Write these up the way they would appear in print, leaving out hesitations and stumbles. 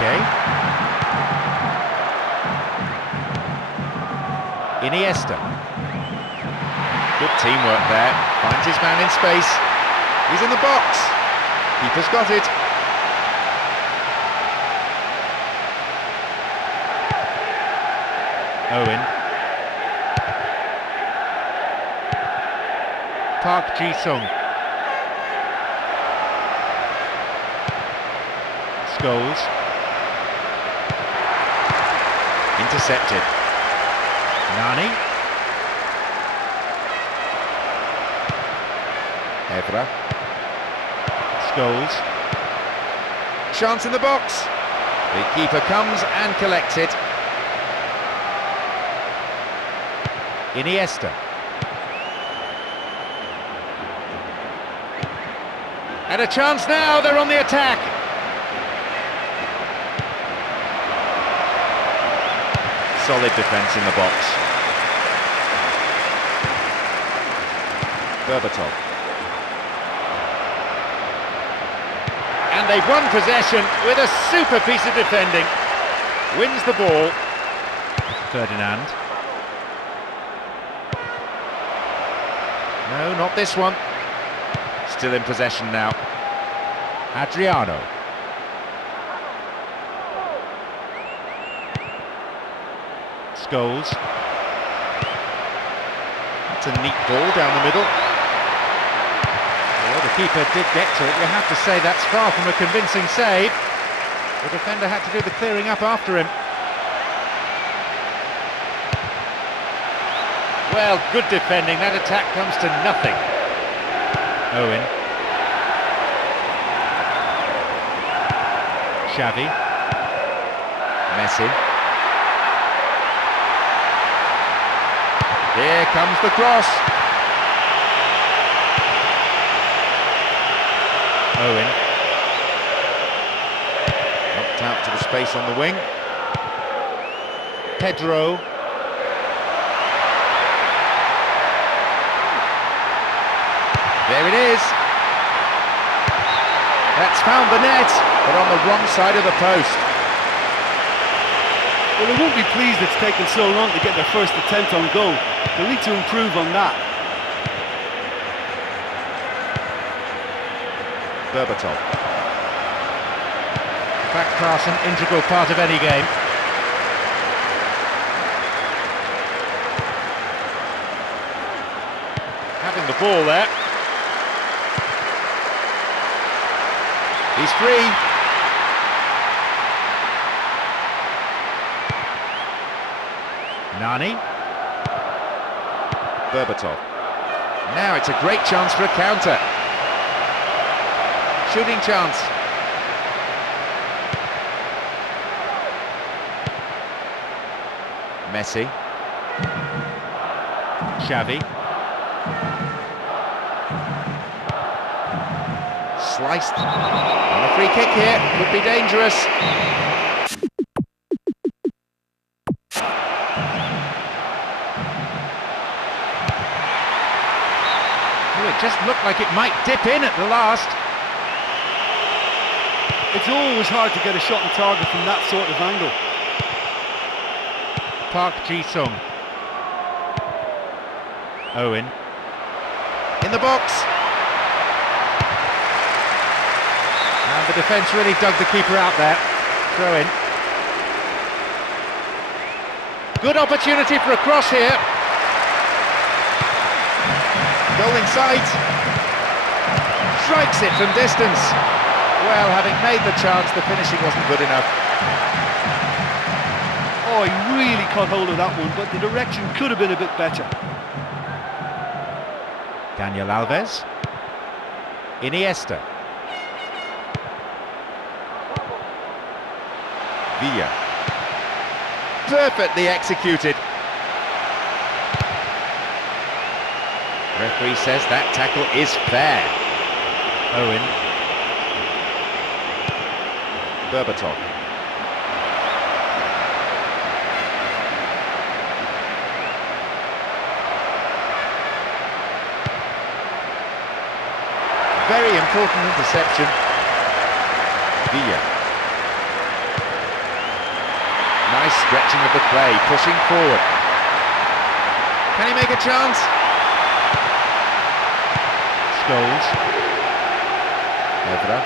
Okay. Iniesta. Good teamwork there. Finds his man in space. He's in the box. Keeper's got it. Owen. Park Ji-sung. Scholes. Intercepted. Nani. Evra. Scholes. Chance in the box. The keeper comes and collects it. Iniesta. And a chance now, they're on the attack. Solid defence in the box. Berbatov. And they've won possession with a super piece of defending. Wins the ball. Ferdinand. No, not this one. Still in possession now. Adriano. Scholes. That's a neat ball down the middle. Well, the keeper did get to it. You have to say that's far from a convincing save. The defender had to do the clearing up after him. Well, good defending. That attack comes to nothing. Owen. Xavi. Messi. Here comes the cross. Owen. Knocked out to the space on the wing. Pedro. There it is. That's found the net, but on the wrong side of the post. Well, they won't be pleased it's taken so long to get their first attempt on goal. They'll need to improve on that. Berbatov. Back pass, an integral part of any game. Having the ball there. He's free. Nani. Berbatov. Now it's a great chance for a counter. Shooting chance. Messi. Xavi. Sliced. On a free kick here, could be dangerous. Oh, it just looked like it might dip in at the last. It's always hard to get a shot on target from that sort of angle. Park Ji-sung. Owen. In the box. And the defence really dug the keeper out there. Throw in. Good opportunity for a cross here. Goal in sight. Strikes it from distance. Well, having made the chance, the finishing wasn't good enough. Oh, he really caught hold of that one, but the direction could have been a bit better. Daniel Alves. Iniesta. Villa. Perfectly executed. Referee says that tackle is fair. Owen. Berbatov. Very important interception. Villa. Nice stretching of the play, pushing forward. Can he make a chance? Scholes. Evra.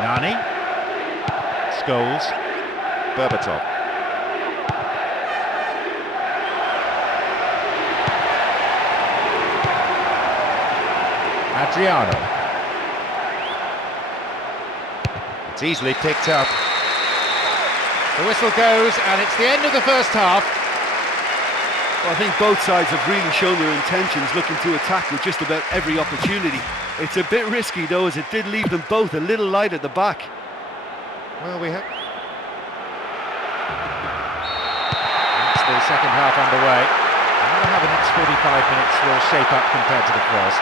Nani. Scholes. Berbatov. Adriano. It's easily picked up. The whistle goes and it's the end of the first half. Well, I think both sides have really shown their intentions, looking to attack with just about every opportunity. It's a bit risky though, as it did leave them both a little light at the back. Well, we have... That's the second half underway. I wonder how the next 45 minutes will shape up compared to the first.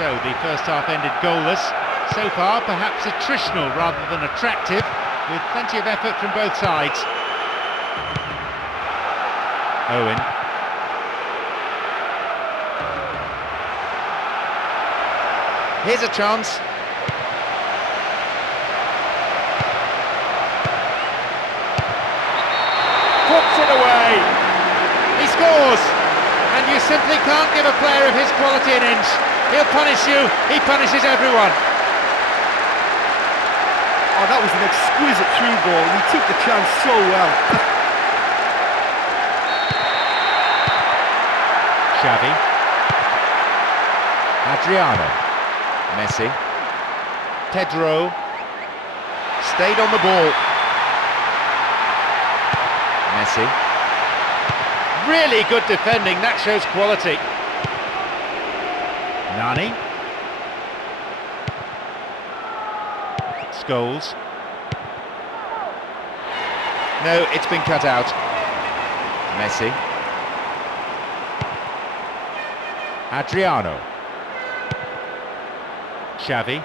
So, the first half ended goalless. So far, perhaps attritional rather than attractive, with plenty of effort from both sides. Owen. Here's a chance. Puts it away. He scores. And you simply can't give a player of his quality an inch. He'll punish you. He punishes everyone. Oh, that was an exquisite through ball. He took the chance so well. Xavi. Adriano. Messi. Pedro. Stayed on the ball. Messi. Really good defending, that shows quality. Nani. Scholes. No, it's been cut out. Messi. Adriano. Xavi.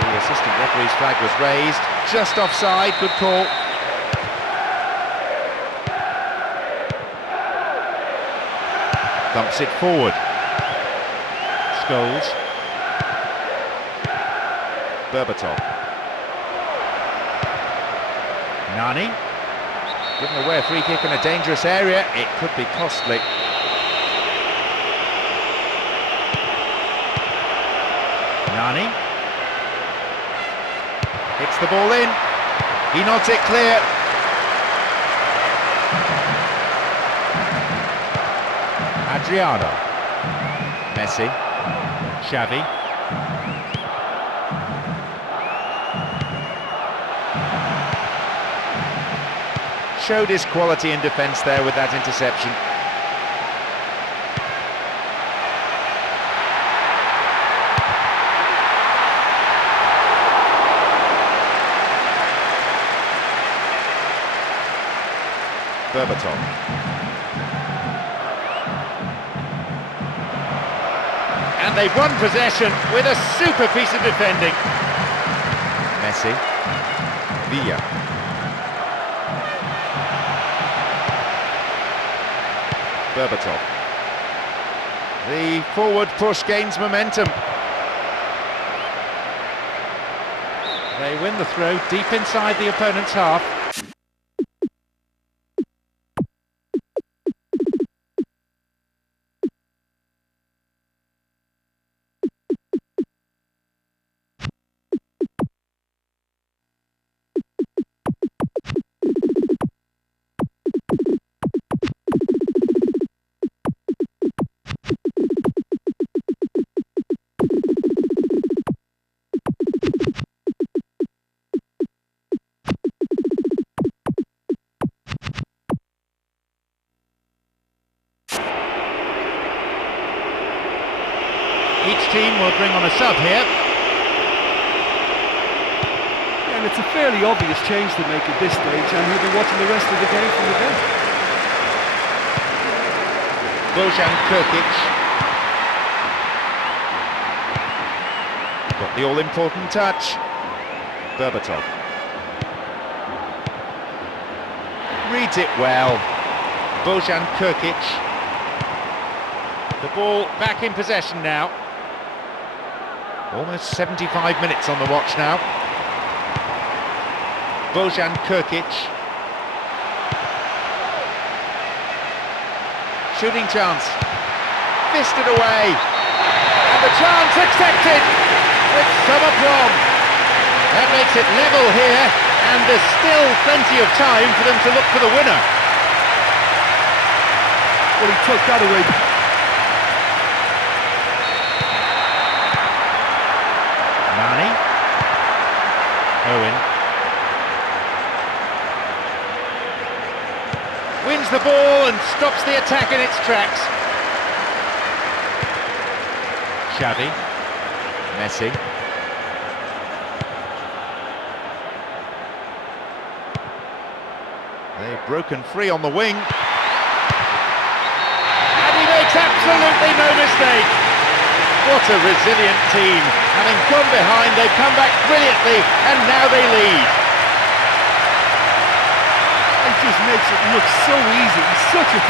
The assistant referee's flag was raised, just offside, good call. Dumps it forward. Scholes. Berbatov. Nani. Giving away a free kick in a dangerous area, it could be costly. Nani. Hits the ball in. He nods it clear. Adriano. Messi. Xavi. Showed his quality in defence there with that interception. Berbatov. And they've won possession with a super piece of defending. Messi. Villa. Berbatov. The forward push gains momentum. They win the throw deep inside the opponent's half. Each team will bring on a sub here. Yeah, and it's a fairly obvious change to make at this stage, and he'll be watching the rest of the game from the bench. Bojan Krkic. Got the all-important touch. Berbatov. Reads it well. Bojan Krkic. The ball back in possession now. Almost 75 minutes on the watch now. Bojan Krkic. Shooting chance. Fisted away. And the chance accepted with some aplomb. That makes it level here, and there's still plenty of time for them to look for the winner. Well, he took that away. Nani. Owen. Wins the ball and stops the attack in its tracks. Xavi. Messi. They've broken free on the wing. And he makes absolutely no mistake. What a resilient team. Having gone behind, they've come back brilliantly, and now they lead. It just makes it look so easy. He's such a...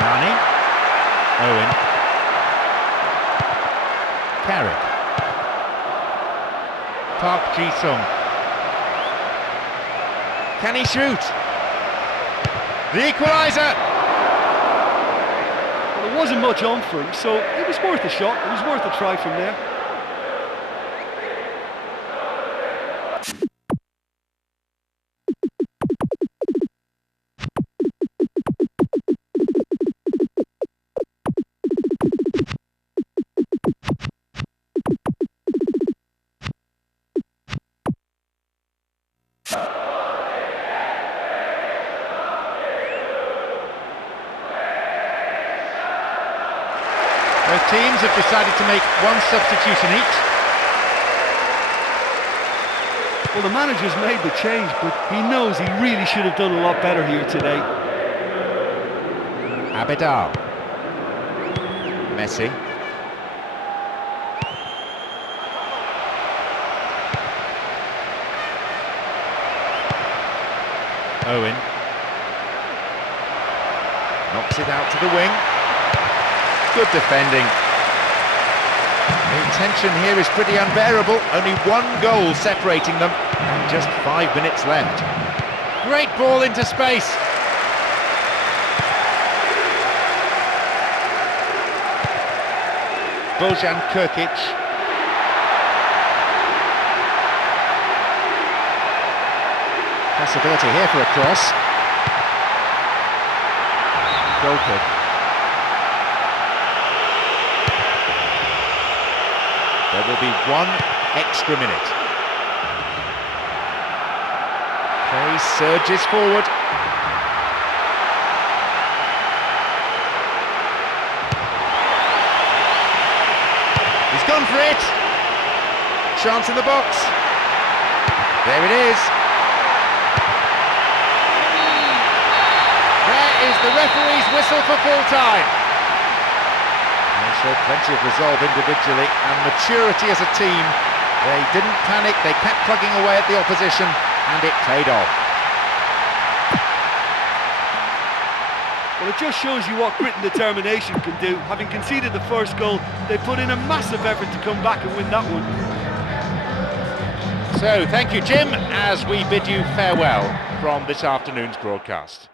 Nani. Owen. Carrick. Park Ji-sung. Can he shoot? The equaliser! Well, there wasn't much on for him, so it was worth a shot. It was worth a try from there. Both teams have decided to make one substitution each. Well, the manager's made the change, but he knows he really should have done a lot better here today. Abidal. Messi. Owen. Knocks it out to the wing. Good defending. The tension here is pretty unbearable. Only one goal separating them, and just 5 minutes left. Great ball into space. Bojan Krkic. Possibility here for a cross. Goal kick. There will be one extra minute. He surges forward. He's gone for it. Chance in the box. There it is. There is the referee's whistle for full time. They showed plenty of resolve individually and maturity as a team. They didn't panic, they kept plugging away at the opposition, and it paid off. Well, it just shows you what grit and determination can do. Having conceded the first goal, they put in a massive effort to come back and win that one. So, thank you, Jim, as we bid you farewell from this afternoon's broadcast.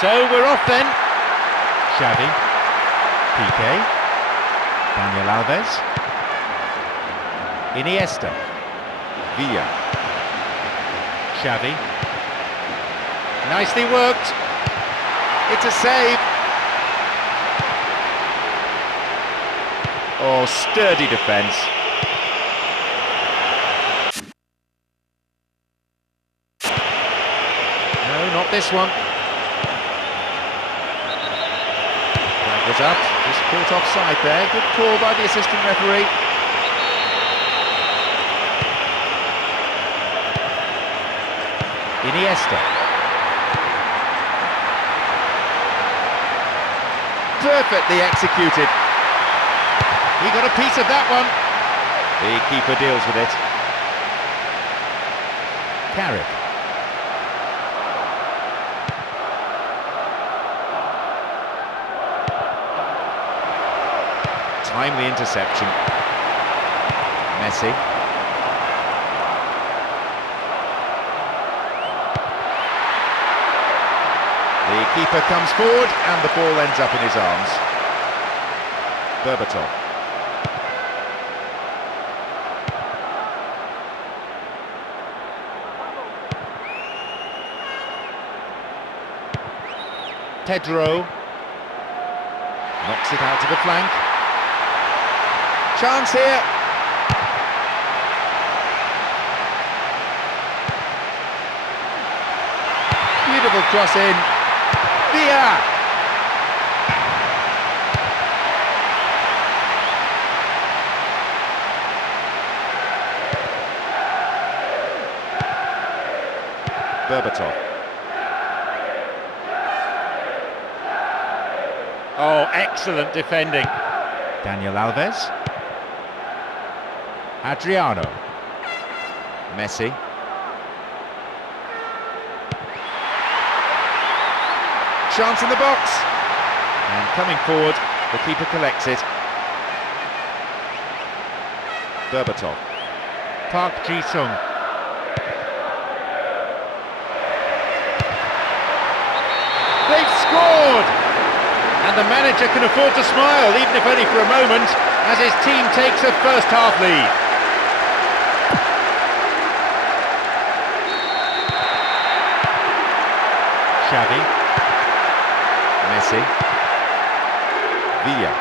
So we're off then. Xavi, Piqué, Daniel Alves, Iniesta, Villa, Xavi. Nicely worked. It's a save. Oh, sturdy defence. No, not this one. That was up. Just caught offside there. Good call by the assistant referee. Iniesta. Perfectly executed. He got a piece of that one. The keeper deals with it. Carrick. Timely interception. Messi. The keeper comes forward and the ball ends up in his arms. Berbatov. Pedro knocks it out to the flank. Chance here. Beautiful cross in. Villa. Berbatov. Oh, excellent defending. Daniel Alves. Adriano. Messi. Chance in the box. And coming forward, the keeper collects it. Berbatov. Park Ji-sung. They've scored! And the manager can afford to smile, even if only for a moment, as his team takes a first-half lead. Xavi. Messi. Villa.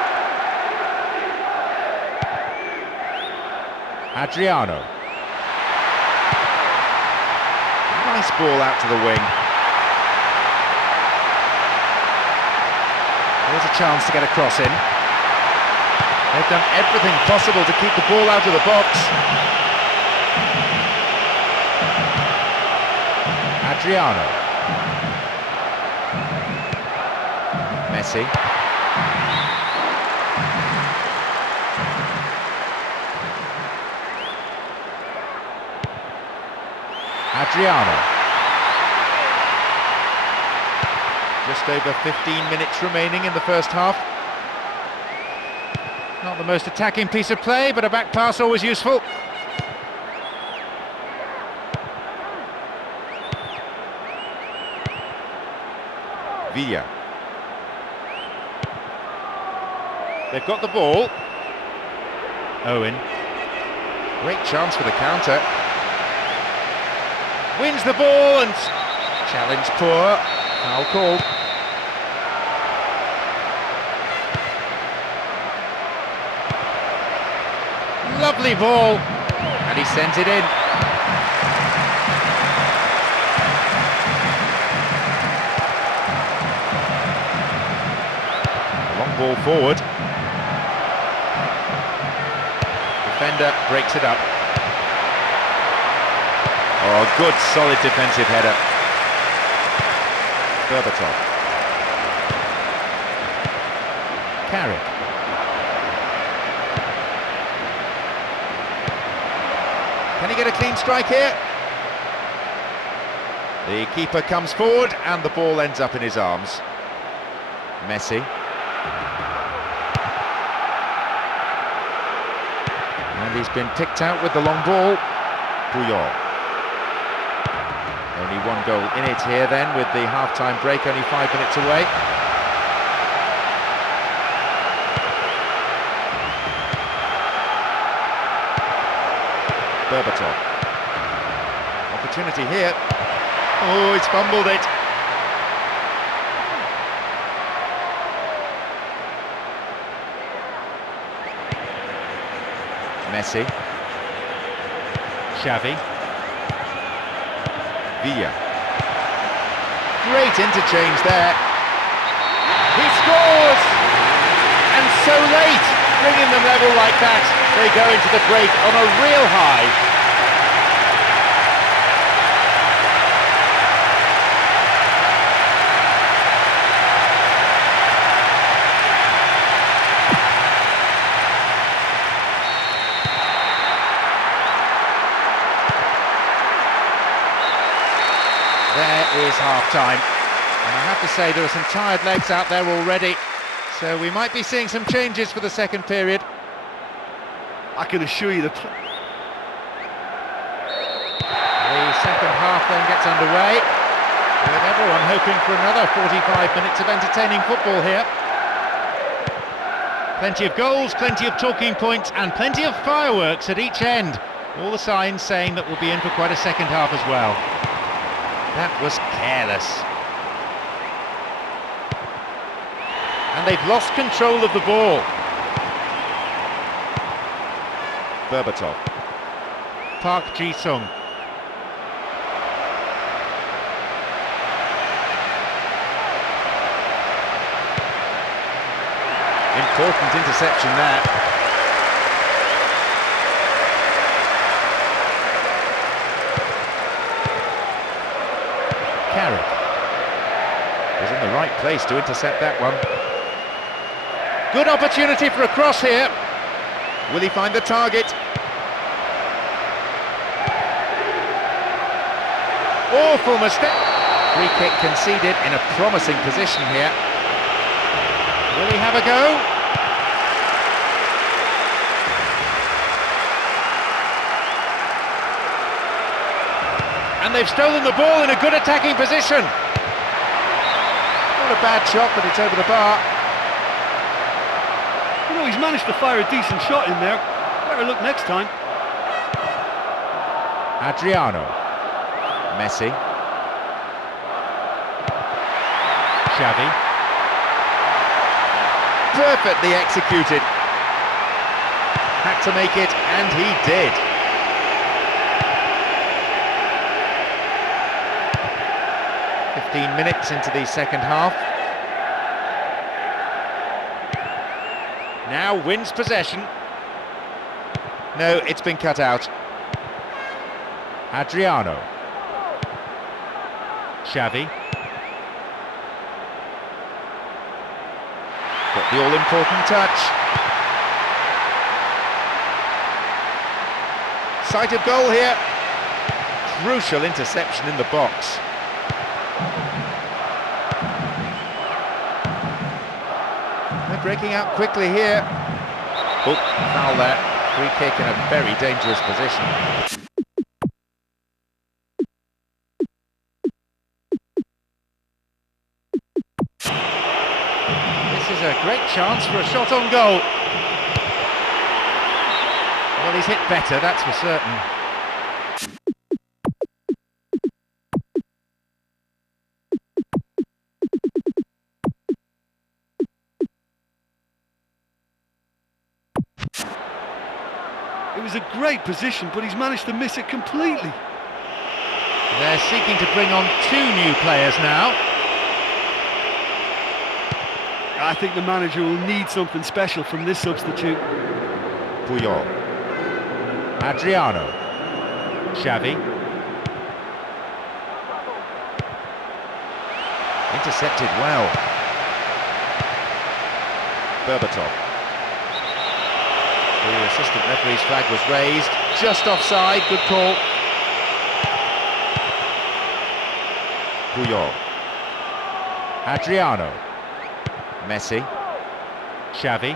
Adriano. Nice ball out to the wing. There's a chance to get a cross in. They've done everything possible to keep the ball out of the box. Adriano. Messi. Adriano. Just over 15 minutes remaining in the first half. Not the most attacking piece of play, but a back pass always useful. Villa. They've got the ball. Owen. Great chance for the counter. Wins the ball and challenge poor. Foul call. Lovely ball, and he sends it in. Long ball forward. Defender breaks it up. Oh, good, solid defensive header. Berbatov. Carrick. Can he get a clean strike here? The keeper comes forward and the ball ends up in his arms. Messi. And he's been picked out with the long ball. Puyol. Only one goal in it here then, with the half-time break only 5 minutes away. Berbatov. Opportunity here. Oh, he's fumbled it. Messi. Xavi. Villa. Great interchange there. He scores! And so late, bringing them level like that. They go into the break on a real high. There is half-time, and I have to say there are some tired legs out there already, so we might be seeing some changes for the second period. I can assure you The second half then gets underway, with everyone hoping for another 45 minutes of entertaining football here. Plenty of goals, plenty of talking points, and plenty of fireworks at each end. All the signs saying that we'll be in for quite a second half as well. That was careless. And they've lost control of the ball. Berbatov. Park Ji-sung. Important interception there. Carrick was in the right place to intercept that one. Good opportunity for a cross here. Will he find the target? Awful mistake. Free kick conceded in a promising position here. Will he have a go? And they've stolen the ball in a good attacking position. Not a bad shot, but it's over the bar. You know, he's managed to fire a decent shot in there. Better look next time. Adriano. Messi. Xavi. Perfectly executed. Had to make it, and he did. Minutes into the second half. Now wins possession. No, it's been cut out. Adriano. Xavi. Got the all-important touch. Sight of goal here. Crucial interception in the box. They're breaking out quickly here. Oh, foul there. Free kick in a very dangerous position. This is a great chance for a shot on goal. Well, he's hit better, that's for certain. It was a great position, but he's managed to miss it completely. They're seeking to bring on two new players now. I think the manager will need something special from this substitute. Puyol. Adriano. Xavi. Intercepted well. Berbatov. The assistant referee's flag was raised, just offside, good call. Puyol. Adriano. Messi. Xavi.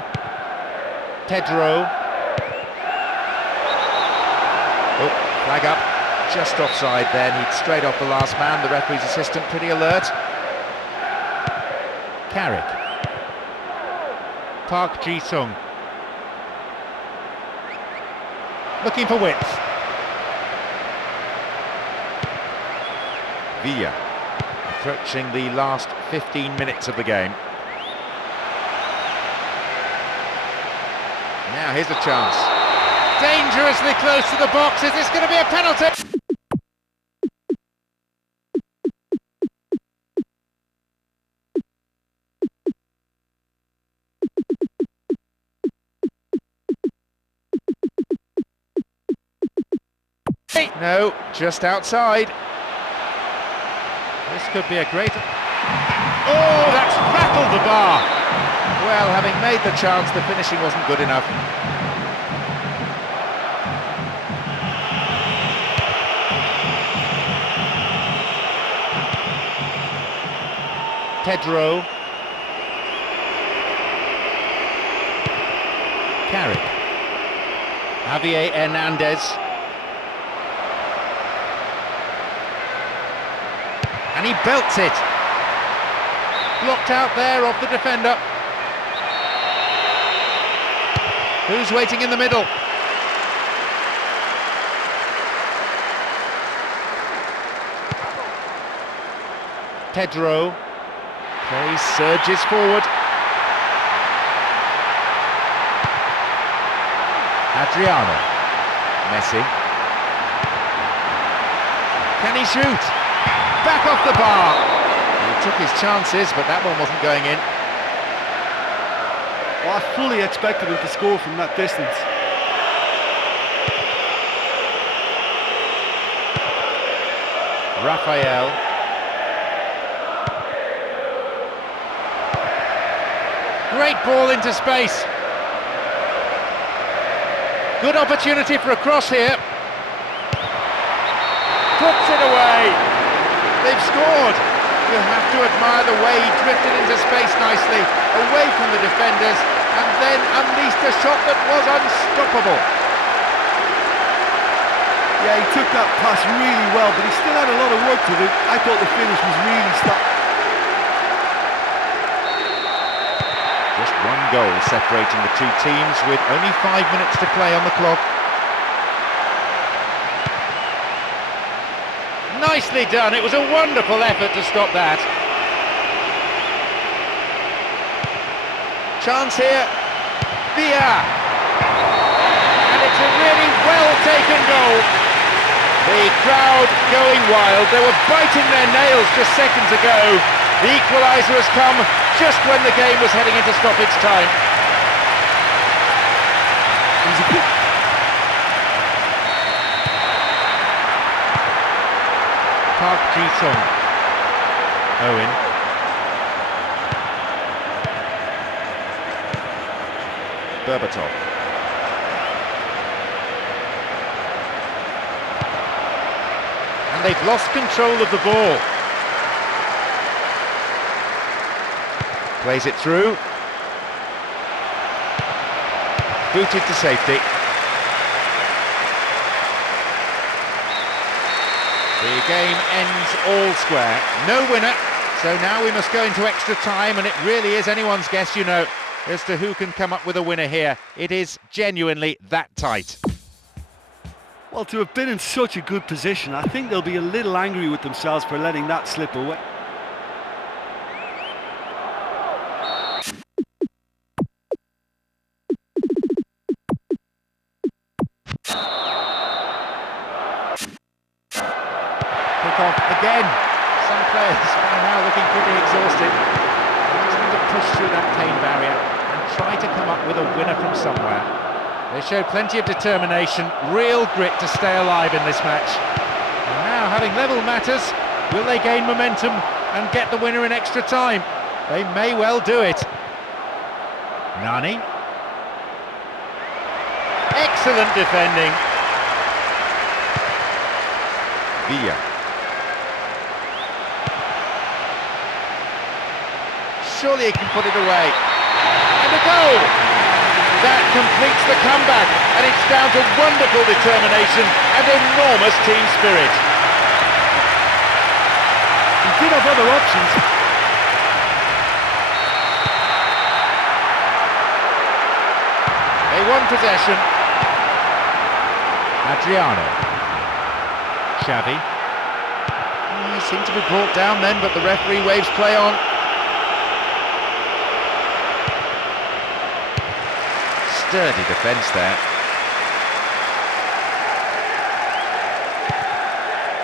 Pedro. Oh, flag up. just offside then. He'd straight off the last man. The referee's assistant pretty alert. Carrick. Park Ji-sung. Looking for width. Villa. Approaching the last 15 minutes of the game. Now here's a chance. Dangerously close to the box. Is this going to be a penalty? No, just outside. This could be a great... Oh, that's rattled the bar. Well, having made the chance, the finishing wasn't good enough. Pedro. Carrick. Javier Hernandez. And he belts it. Blocked out there off the defender. Who's waiting in the middle? Pedro. Play surges forward. Adriano. Messi. Can he shoot? Back off the bar. He took his chances, but that one wasn't going in. Well, I fully expected him to score from that distance. Rafael. Great ball into space. Good opportunity for a cross here. Puts it away. They've scored. You have to admire the way he drifted into space nicely, away from the defenders, and then unleashed a shot that was unstoppable. Yeah, he took that pass really well, but he still had a lot of work to do. I thought the finish was really stopped. Just one goal separating the two teams with only 5 minutes to play on the clock. Nicely done. It was a wonderful effort to stop that. Chance here. Villa. And it's a really well-taken goal. The crowd going wild. They were biting their nails just seconds ago. The equaliser has come just when the game was heading into stoppage time. Park Ji-sung. Owen. Berbatov. And they've lost control of the ball. Plays it through. Booted to safety. The game ends all square. No winner. So now we must go into extra time, and it really is anyone's guess, you know, as to who can come up with a winner here. It is genuinely that tight. Well, to have been in such a good position, I think they'll be a little angry with themselves for letting that slip away. Pick off again. Some players are now looking pretty exhausted. They just need to push through that pain barrier and try to come up with a winner from somewhere. They showed plenty of determination, real grit to stay alive in this match. And now, having levelled matters, will they gain momentum and get the winner in extra time? They may well do it. Nani. Excellent defending. Villa. Surely he can put it away. And a goal! That completes the comeback, and it's down to wonderful determination and enormous team spirit. He did have other options. They won possession. Adriano. Xavi. He seemed to be brought down then, but the referee waves play on. Sturdy defence there.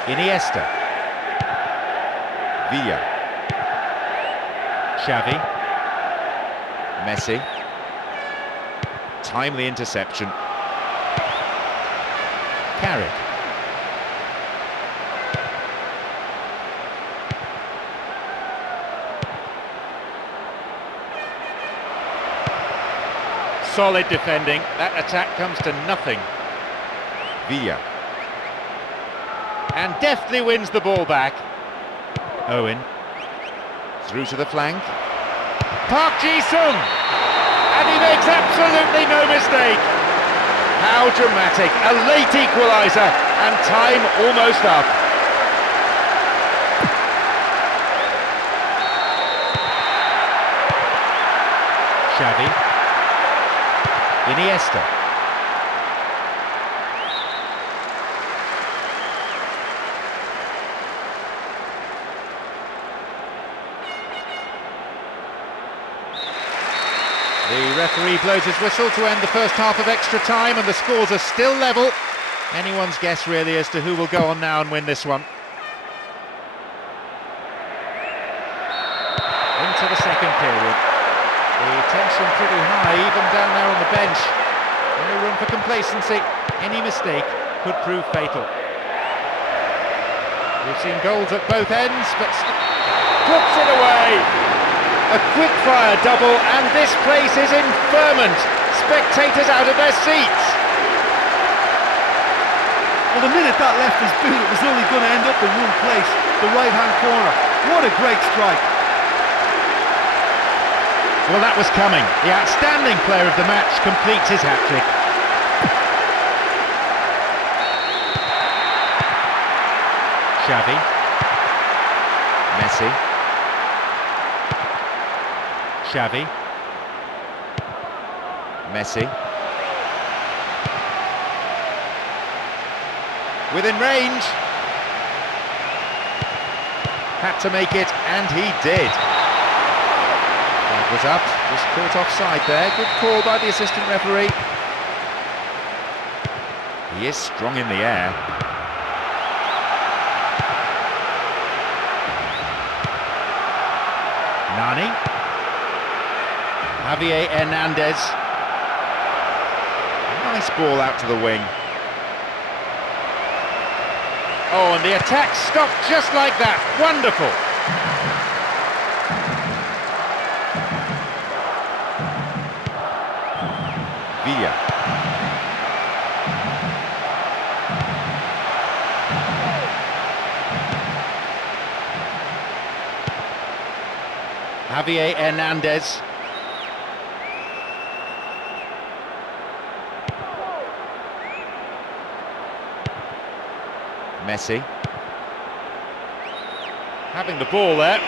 Iniesta. Villa. Xavi. Messi. Timely interception. Carried. Solid defending. That attack comes to nothing. Villa. And deftly wins the ball back. Owen. Through to the flank. Park Ji-sung! And he makes absolutely no mistake. How dramatic. A late equaliser, and time almost up. Xavi. Iniesta. The referee blows his whistle to end the first half of extra time, and the scores are still level. Anyone's guess really as to who will go on now and win this one. Into the second period. The tension pretty high, even down there on the bench. No room for complacency. Any mistake could prove fatal. We've seen goals at both ends, but puts it away. A quick-fire double, and this place is in ferment. Spectators out of their seats. Well, the minute that left his boot, it was only going to end up in one place, the right-hand corner. What a great strike. Well, that was coming. The outstanding player of the match completes his hat-trick. Xavi. Messi. Xavi. Messi. Within range. Had to make it, and he did. Was up, just caught offside there. Good call by the assistant referee. He is strong in the air. Nani. Javier Hernandez. Nice ball out to the wing. Oh, and the attack stopped just like that. Wonderful. Villa. Javier Hernandez. Messi. Having the ball there.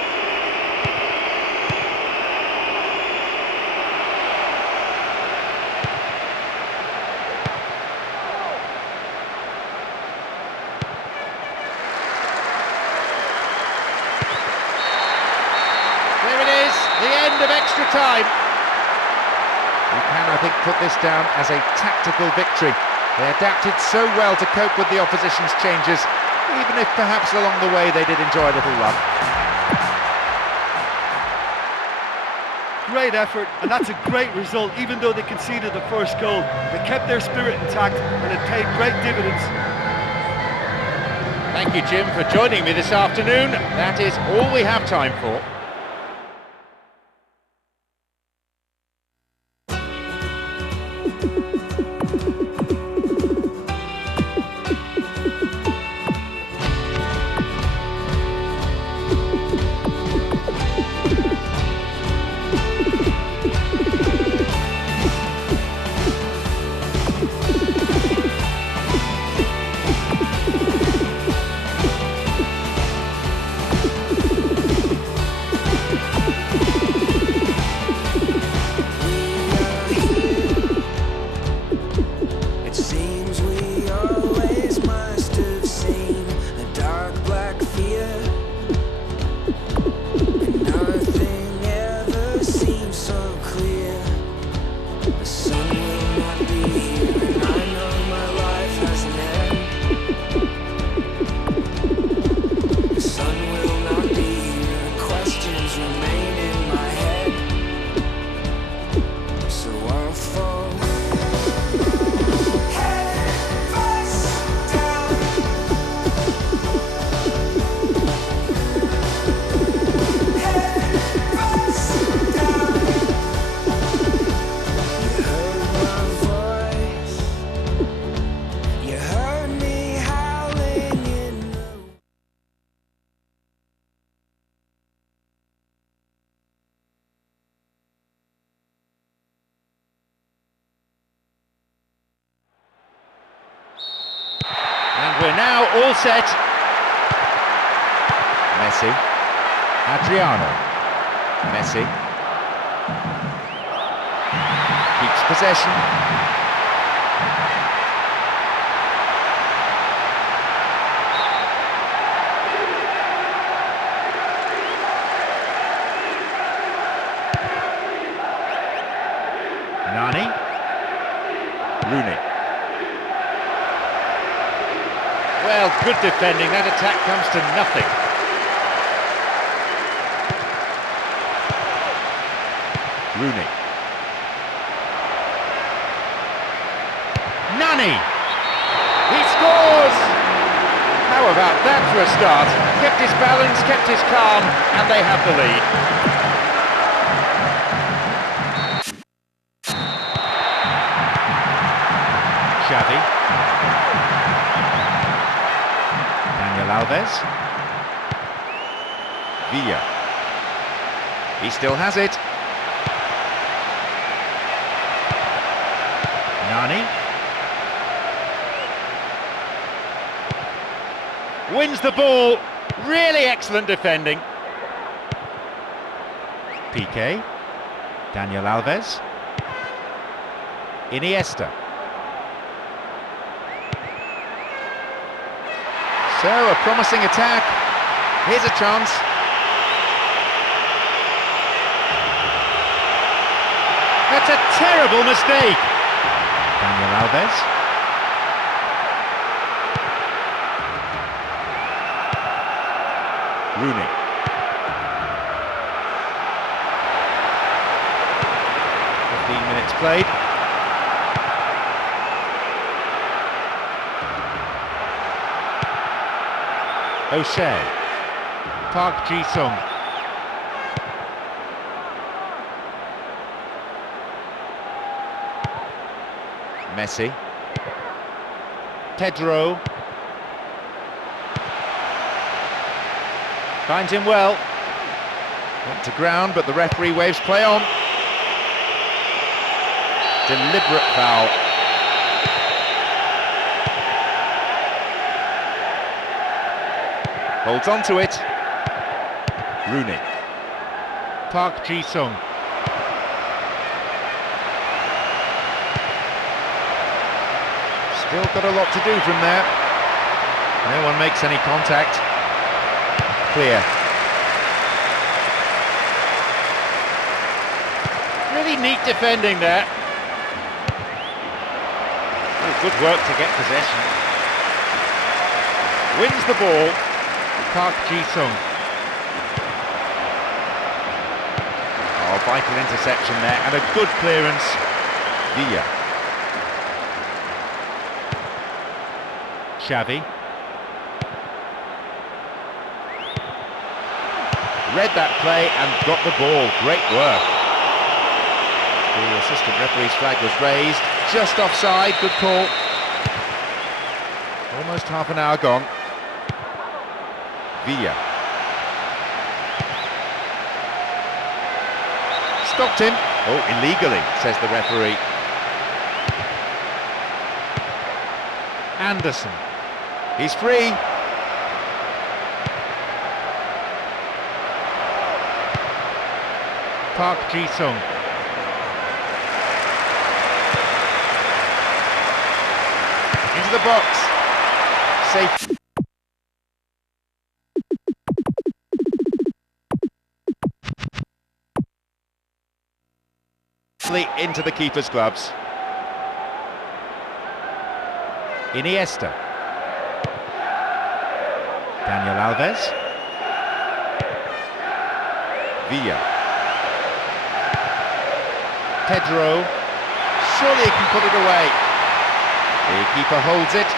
Of extra time. You can, I think, put this down as a tactical victory. They adapted so well to cope with the opposition's changes, even if perhaps along the way they did enjoy a little run. Great effort, and that's a great result. Even though they conceded the first goal, they kept their spirit intact, and it paid great dividends. Thank you, Jim, for joining me this afternoon. That is all we have time for. we're now all set. Messi. Adriano. Messi. Keeps possession. Nani. Rooney. Well, good defending. That attack comes to nothing. Rooney. Nani! He scores! How about that for a start? Kept his balance, kept his calm, and they have the lead. Xavi. Daniel Alves. Villa. He still has it. Nani. Wins the ball. Really excellent defending. Piqué. Daniel Alves. Iniesta. So, a promising attack. Here's a chance. That's a terrible mistake. Daniel Alves. Rooney. Minutes played. O'Shea. Park Ji-sung. Messi. Pedro. Finds him well. Went to ground, but the referee waves play on. Deliberate foul. Holds on to it. Rooney. Park Ji-sung. Still got a lot to do from there. No one makes any contact. Clear. Really neat defending there. Oh, good work to get possession. Wins the ball. Park Ji-sung. Oh, vital interception there, and a good clearance. Villa. Xavi. Read that play and got the ball. Great work. The assistant referee's flag was raised. Just offside. Good call. Almost half an hour gone. Villa. Stopped him. Oh, illegally, says the referee. Anderson. He's free. Park Ji-sung. Into the box. Safe. Into the keeper's gloves. Iniesta. Daniel Alves. Villa. Pedro. Surely he can put it away. The keeper holds it.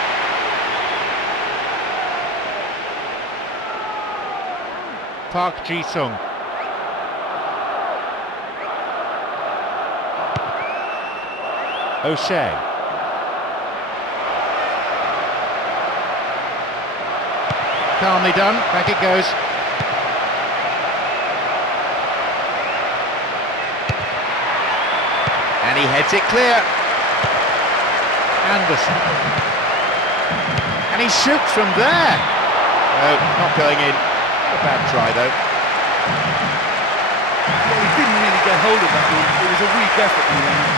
Park Ji-sung. O'Shea. Calmly done, back it goes. And he heads it clear. Anderson. And he shoots from there. Oh, not going in. A bad try, though. Well, he didn't really get hold of that one. It was a weak effort in the end.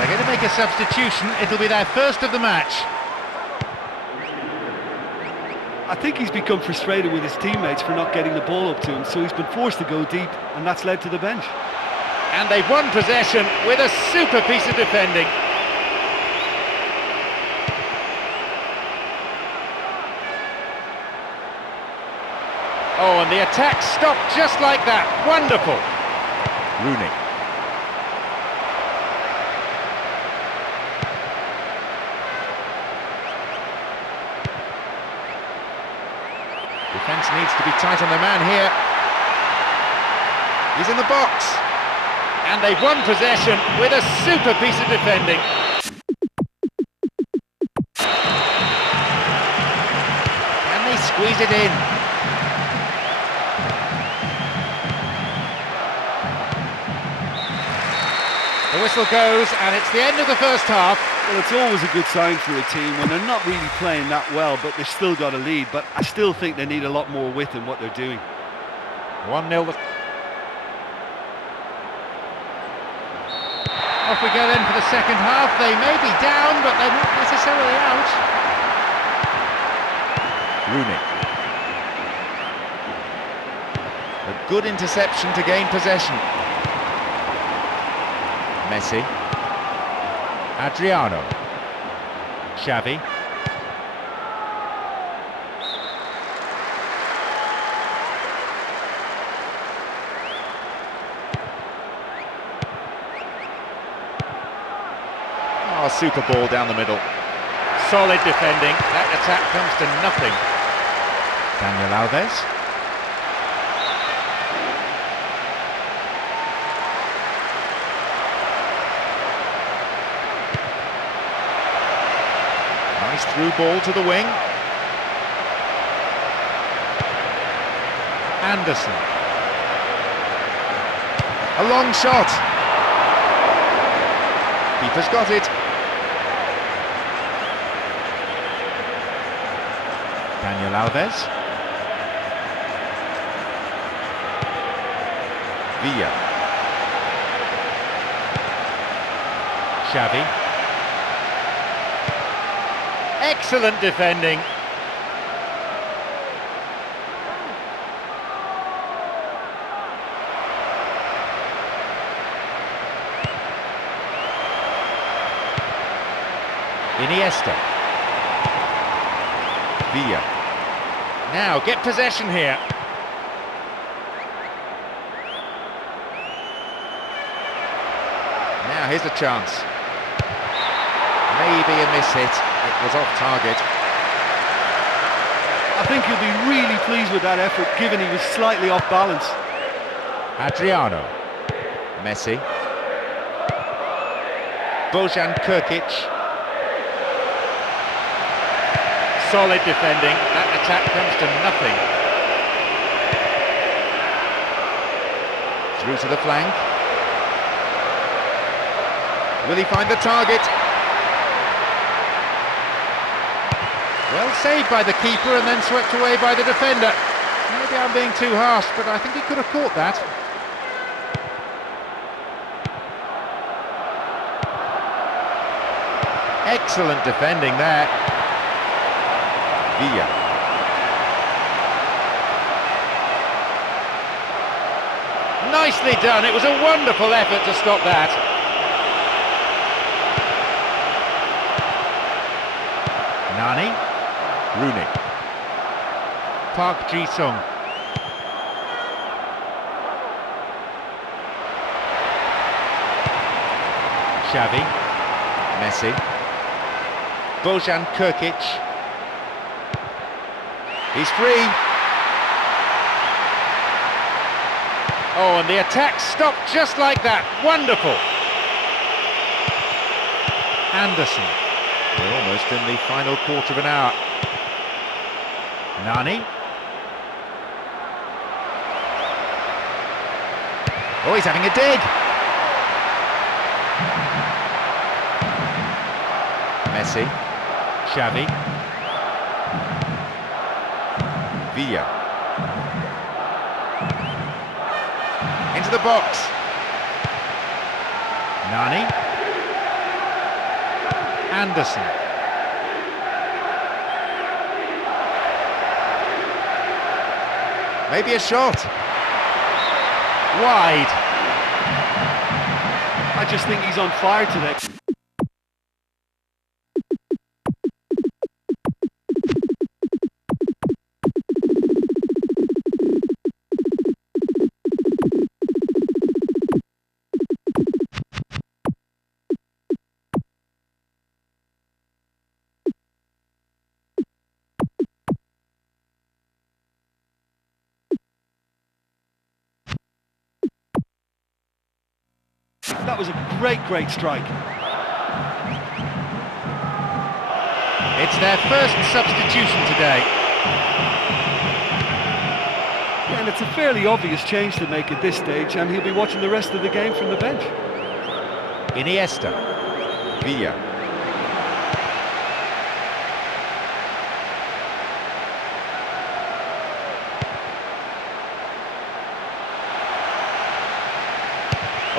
They're going to make a substitution. It'll be their first of the match. I think he's become frustrated with his teammates for not getting the ball up to him, so he's been forced to go deep, and that's led to the bench. And they've won possession with a super piece of defending. Oh, and the attack stopped just like that. Wonderful. Rooney. Defence needs to be tight on their man here. He's in the box. And they've won possession with a super piece of defending. And they squeeze it in. The whistle goes, and it's the end of the first half. Well, it's always a good sign for a team when they're not really playing that well, but they've still got a lead. But I still think they need a lot more width in what they're doing. 1-0. Off we go then for the second half. They may be down, but they're not necessarily out. Rooney. A good interception to gain possession. Messi. Adriano. Xavi. Oh, super ball down the middle. Solid defending. That attack comes to nothing. Daniel Alves. Nice through ball to the wing. Anderson. A long shot. Keeper's got it. Daniel Alves. Villa. Xavi. Excellent defending. Iniesta. Villa. Now get possession here. Now here's a chance. Maybe a miss hit. It was off target. I think he'll be really pleased with that effort, given he was slightly off balance. Adriano. Messi. Bojan Krkic. Solid defending. That attack comes to nothing. Through to the flank. Will he find the target? Well saved by the keeper and then swept away by the defender. Maybe I'm being too harsh, but I think he could have caught that. Excellent defending there. Villa. Nicely done. It was a wonderful effort to stop that. Nani. Rooney. Park Ji-sung. Xavi. Messi. Bojan Krkic. He's free. Oh, and the attack stopped just like that. Wonderful. Anderson. We're almost in the final quarter of an hour. Nani. Oh, he's having a dig. Messi. Xavi. Villa. Into the box. Nani. Anderson. Maybe a shot. Wide. I just think he's on fire today. That was a great strike. It's their first substitution today. Yeah, and it's a fairly obvious change to make at this stage, and he'll be watching the rest of the game from the bench. Iniesta. Villa.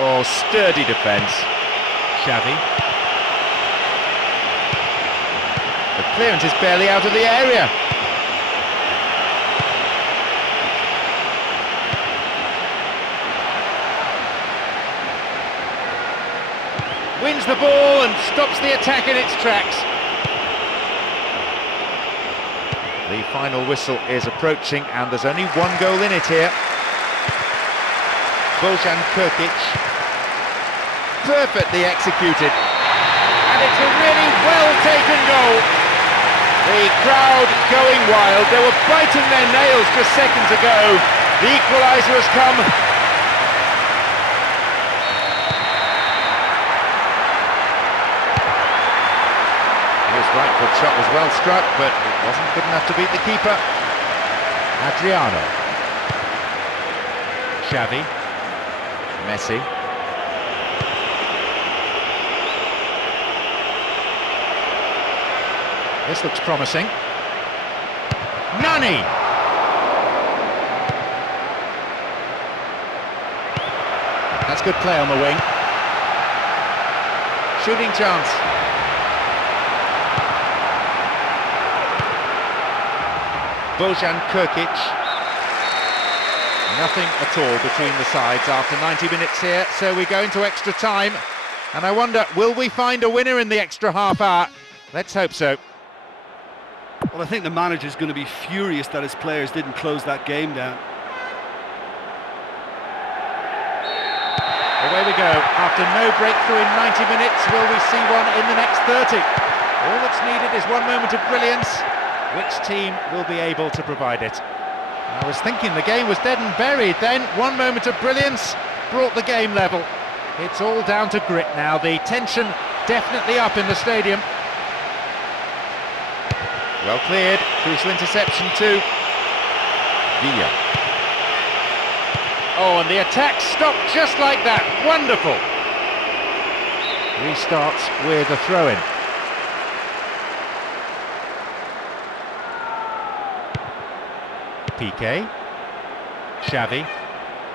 Oh, sturdy defence. Xavi. The clearance is barely out of the area. Wins the ball and stops the attack in its tracks. The final whistle is approaching and there's only one goal in it here. Bojan Krkić. Perfectly executed. And it's a really well-taken goal. The crowd going wild. They were biting their nails just seconds ago. The equaliser has come. His right foot shot was well struck, but it wasn't good enough to beat the keeper. Adriano. Xavi. Messi. This looks promising. Nani! That's good play on the wing. Shooting chance. Bojan Krkić. Nothing at all between the sides after 90 minutes here, so we go into extra time. And I wonder, will we find a winner in the extra half hour? Let's hope so. Well, I think the manager's going to be furious that his players didn't close that game down. Away we go. After no breakthrough in 90 minutes, will we see one in the next 30? All that's needed is one moment of brilliance. Which team will be able to provide it? I was thinking the game was dead and buried then. One moment of brilliance brought the game level. It's all down to grit now. The tension definitely up in the stadium. Well cleared, crucial interception too. Villa. Oh, and the attack stopped just like that. Wonderful. Restarts with a throw-in. Piqué. Xavi.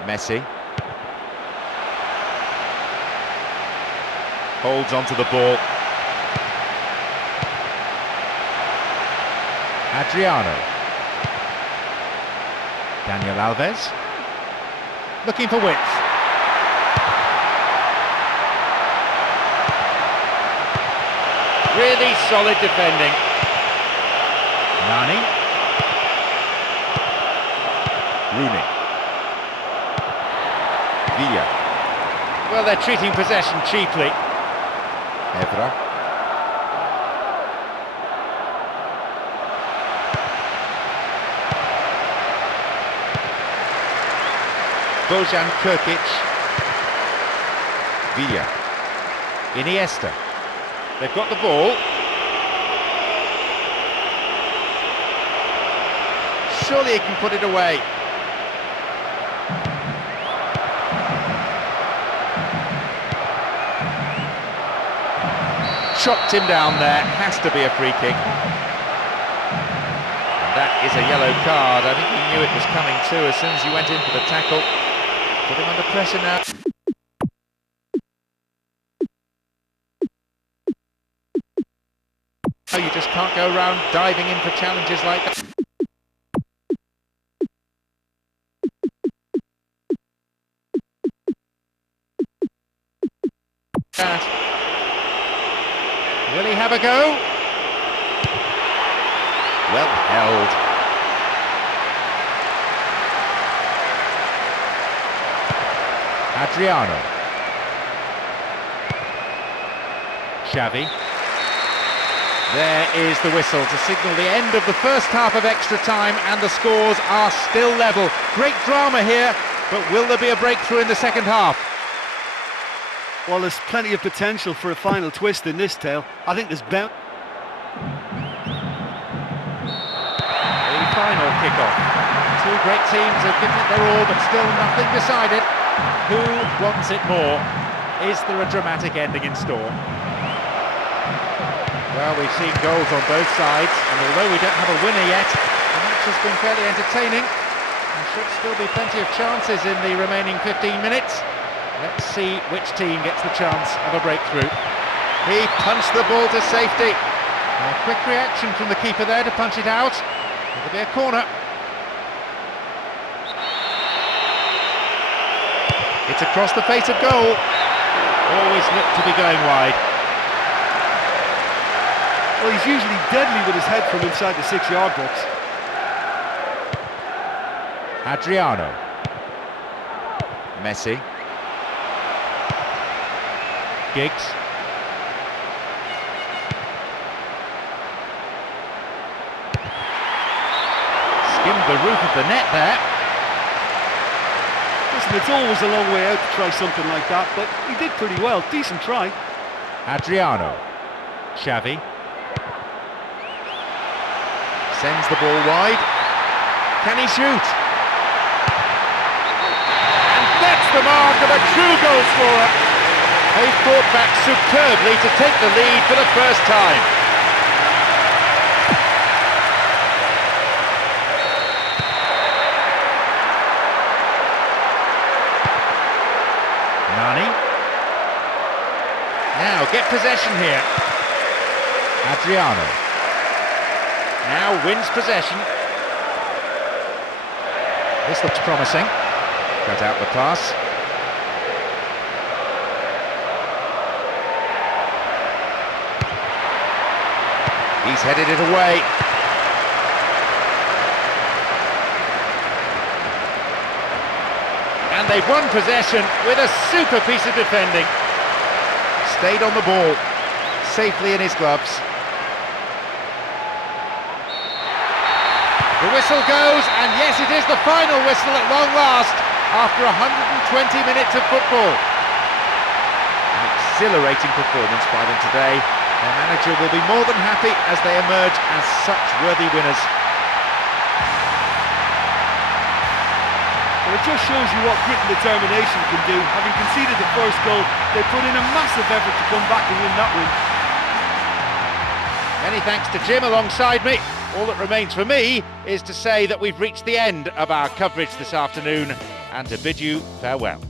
Messi. Holds onto the ball. Adriano. Daniel Alves. Looking for width. Really solid defending. Nani. Rooney. Villa. Well, they're treating possession cheaply. Evra. Bojan Krkić. Villa. Iniesta. They've got the ball. Surely he can put it away. Chopped him down there. Has to be a free kick. And that is a yellow card. I think he knew it was coming too as soon as he went in for the tackle. Put him under pressure now. You just can't go around diving in for challenges like that. Will he have a go? Well held. Adriano. Xavi. There is the whistle to signal the end of the first half of extra time, and the scores are still level. Great drama here, but will there be a breakthrough in the second half? Well, there's plenty of potential for a final twist in this tale. I think there's bound. The final kick-off. Two great teams have given it their all, but still nothing decided. Who wants it more? Is there a dramatic ending in store? Well, we've seen goals on both sides, and although we don't have a winner yet, the match has been fairly entertaining. There should still be plenty of chances in the remaining 15 minutes. Let's see which team gets the chance of a breakthrough. He punched the ball to safety. A quick reaction from the keeper there to punch it out. It'll be a corner. It's across the face of goal. Always looked to be going wide. Well, he's usually deadly with his head from inside the 6-yard box. Adriano. Messi. Giggs. Skimmed the roof of the net there. Listen, it's always a long way out to try something like that, but he did pretty well. Decent try. Adriano. Xavi. Sends the ball wide. Can he shoot? And that's the mark of a true goal scorer. They've fought back superbly to take the lead for the first time. Nani. Now get possession here. Adriano. Now wins possession. This looks promising. Cut out the pass. He's headed it away. And they've won possession with a super piece of defending. Stayed on the ball, safely in his gloves. The whistle goes, and yes, it is the final whistle at long last, after 120 minutes of football. An exhilarating performance by them today. Their manager will be more than happy as they emerge as such worthy winners. Well, it just shows you what grit and determination can do. Having conceded the first goal, they put in a massive effort to come back and win that win. Many thanks to Jim alongside me. All that remains for me is to say that we've reached the end of our coverage this afternoon and to bid you farewell.